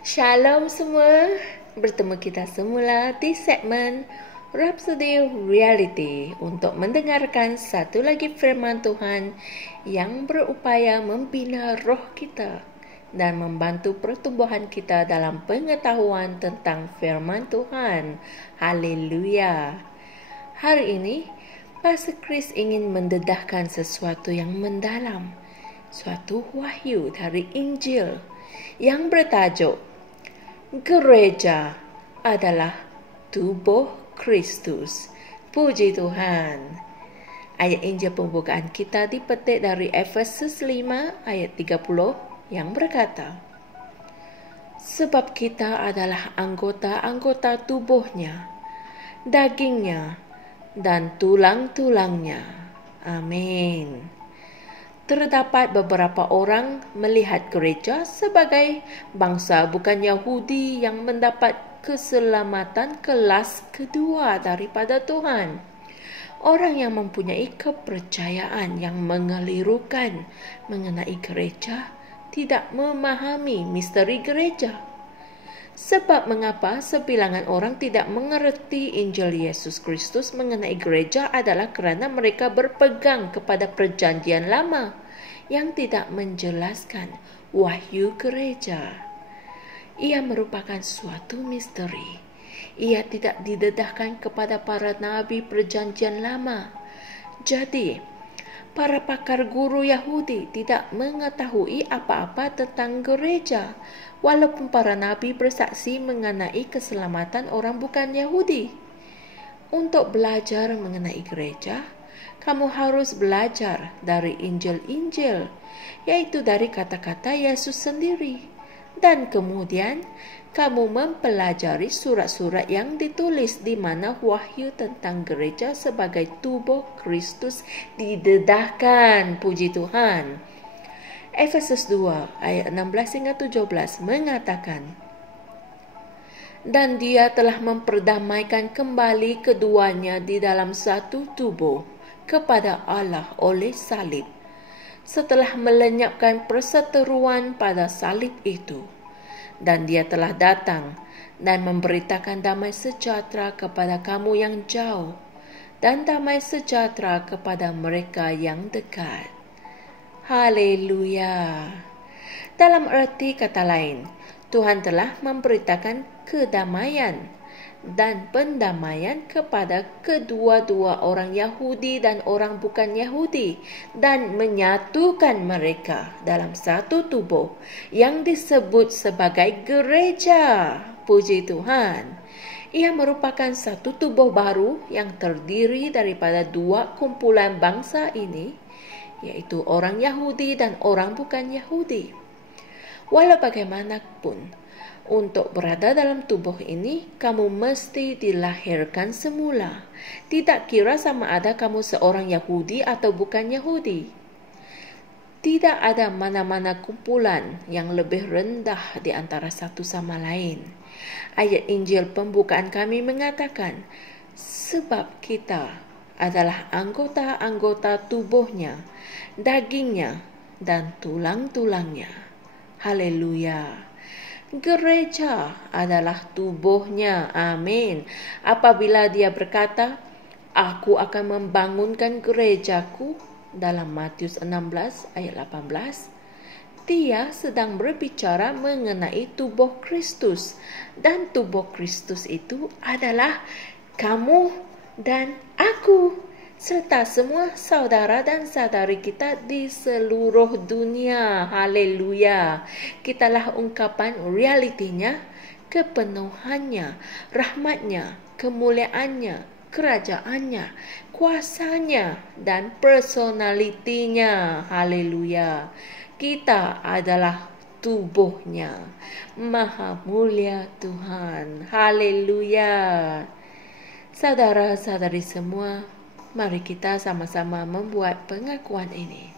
Shalom semua, bertemu kita semula di segmen Rhapsody Reality untuk mendengarkan satu lagi firman Tuhan yang berupaya membina roh kita dan membantu pertumbuhan kita dalam pengetahuan tentang firman Tuhan. Haleluya. Hari ini, Pastor Chris ingin mendedahkan sesuatu yang mendalam, suatu wahyu dari Injil yang bertajuk Gereja adalah tubuh Kristus. Puji Tuhan. Ayat Injil pembukaan kita dipetik dari Efesus 5 ayat 30 yang berkata, sebab kita adalah anggota-anggota tubuhnya, dagingnya, dan tulang-tulangnya. Amin. Terdapat beberapa orang melihat gereja sebagai bangsa bukan Yahudi yang mendapat keselamatan kelas kedua daripada Tuhan. Orang yang mempunyai kepercayaan yang mengelirukan mengenai gereja tidak memahami misteri gereja. Sebab mengapa sebilangan orang tidak mengerti Injil Yesus Kristus mengenai gereja adalah kerana mereka berpegang kepada perjanjian lama yang tidak menjelaskan wahyu gereja. Ia merupakan suatu misteri. Ia tidak didedahkan kepada para nabi perjanjian lama. Jadi, para pakar guru Yahudi tidak mengetahui apa-apa tentang gereja, walaupun para nabi bersaksi mengenai keselamatan orang bukan Yahudi. Untuk belajar mengenai gereja, kamu harus belajar dari Injil-Injil, yaitu dari kata-kata Yesus sendiri. Dan kemudian, kamu mempelajari surat-surat yang ditulis di mana wahyu tentang gereja sebagai tubuh Kristus didedahkan. Puji Tuhan. Efesus 2 ayat 16 hingga 17 mengatakan, dan dia telah memperdamaikan kembali keduanya di dalam satu tubuh kepada Allah oleh salib, setelah melenyapkan perseteruan pada salib itu. Dan dia telah datang dan memberitakan damai sejahtera kepada kamu yang jauh dan damai sejahtera kepada mereka yang dekat. Haleluya. Dalam arti kata lain, Tuhan telah memberitakan kedamaian dan pendamaian kepada kedua-dua orang Yahudi dan orang bukan Yahudi dan menyatukan mereka dalam satu tubuh yang disebut sebagai gereja. Puji Tuhan. Ia merupakan satu tubuh baru yang terdiri daripada dua kumpulan bangsa ini, yaitu orang Yahudi dan orang bukan Yahudi. Walau bagaimanapun, untuk berada dalam tubuh ini, kamu mesti dilahirkan semula. Tidak kira sama ada kamu seorang Yahudi atau bukan Yahudi. Tidak ada mana-mana kumpulan yang lebih rendah di antara satu sama lain. Ayat Injil pembukaan kami mengatakan, sebab kita adalah anggota-anggota tubuhnya, dagingnya, dan tulang-tulangnya. Haleluya. Gereja adalah tubuhnya. Amin. Apabila dia berkata, aku akan membangunkan gerejaku dalam Matius 16 ayat 18, dia sedang berbicara mengenai tubuh Kristus. Dan tubuh Kristus itu adalah kamu dan aku, serta semua saudara dan saudari kita di seluruh dunia. Haleluya. Kitalah ungkapan realitinya, kepenuhannya, rahmatnya, kemuliaannya, kerajaannya, kuasanya, dan personalitinya. Haleluya. Kita adalah tubuhnya. Maha mulia Tuhan. Haleluya. Saudara-saudari semua, mari kita sama-sama membuat pengakuan ini.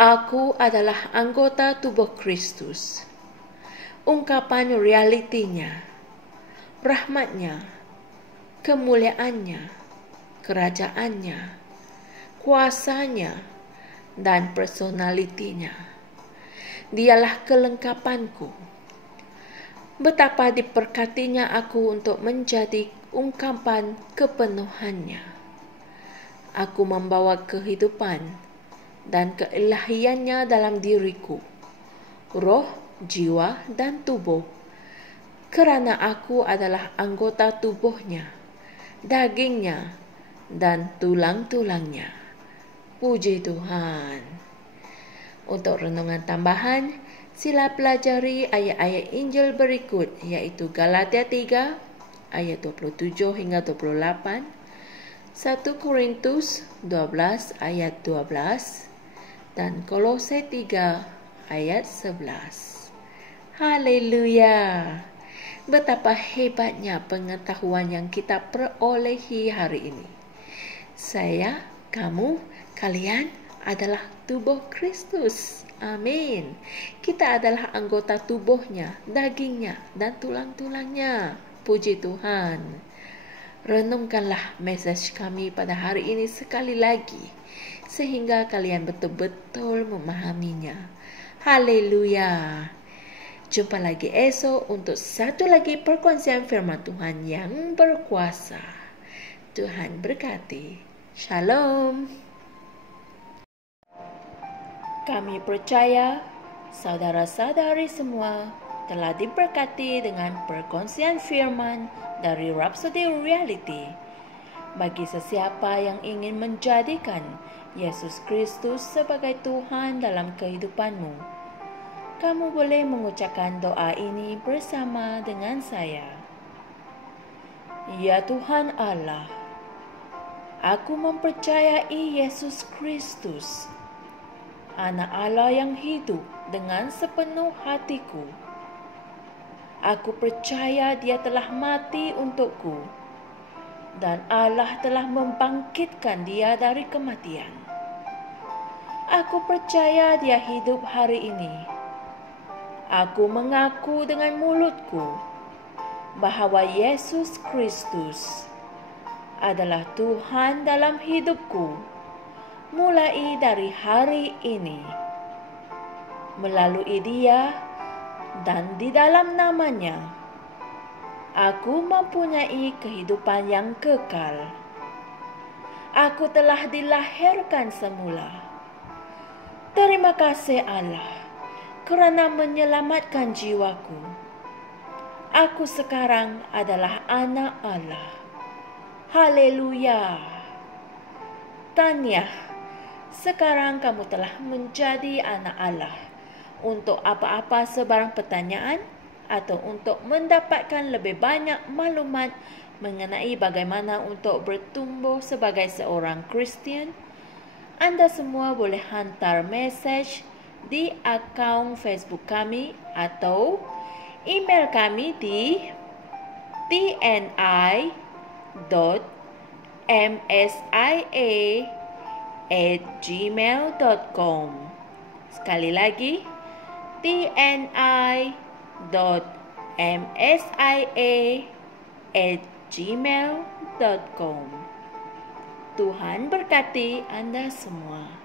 Aku adalah anggota tubuh Kristus. Ungkapan realitinya, rahmatnya, kemuliaannya, kerajaannya, kuasanya, dan personalitinya. Dialah kelengkapanku. Betapa diberkatinya aku untuk menjadi ungkapan kepenuhannya. Aku membawa kehidupan dan keilahiannya dalam diriku, roh, jiwa, dan tubuh, kerana aku adalah anggota tubuhnya, dagingnya, dan tulang-tulangnya. Puji Tuhan. Untuk renungan tambahan, sila pelajari ayat-ayat Injil berikut, yaitu Galatia 3 ayat 27 hingga 28, 1 Korintus 12 ayat 12, dan Kolose 3 ayat 11. Haleluya! Betapa hebatnya pengetahuan yang kita perolehi hari ini. Saya, kamu, kalian adalah tubuh Kristus. Amin. Kita adalah anggota tubuhnya, dagingnya, dan tulang-tulangnya. Puji Tuhan. Renungkanlah message kami pada hari ini sekali lagi, sehingga kalian betul-betul memahaminya. Haleluya. Jumpa lagi esok untuk satu lagi perkongsian firman Tuhan yang berkuasa. Tuhan berkati. Shalom. Kami percaya saudara-saudari semua telah diberkati dengan perkongsian firman dari Rhapsody Reality. Bagi sesiapa yang ingin menjadikan Yesus Kristus sebagai Tuhan dalam kehidupanmu, kamu boleh mengucapkan doa ini bersama dengan saya. Ya Tuhan Allah, aku mempercayai Yesus Kristus, Anak Allah yang hidup dengan sepenuh hatiku. Aku percaya Dia telah mati untukku, dan Allah telah membangkitkan Dia dari kematian. Aku percaya Dia hidup hari ini. Aku mengaku dengan mulutku bahwa Yesus Kristus adalah Tuhan dalam hidupku mulai dari hari ini. Melalui Dia dan di dalam nama-Nya, aku mempunyai kehidupan yang kekal. Aku telah dilahirkan semula. Terima kasih Allah kerana menyelamatkan jiwaku. Aku sekarang adalah anak Allah. Haleluya. Tahniah, sekarang kamu telah menjadi anak Allah. Untuk apa-apa sebarang pertanyaan atau untuk mendapatkan lebih banyak maklumat mengenai bagaimana untuk bertumbuh sebagai seorang Kristian, Anda semua boleh hantar mesej di akaun Facebook kami atau email kami di tni.msia@gmail.com. Sekali lagi, tni.msia@gmail.com. Tuhan berkati Anda semua.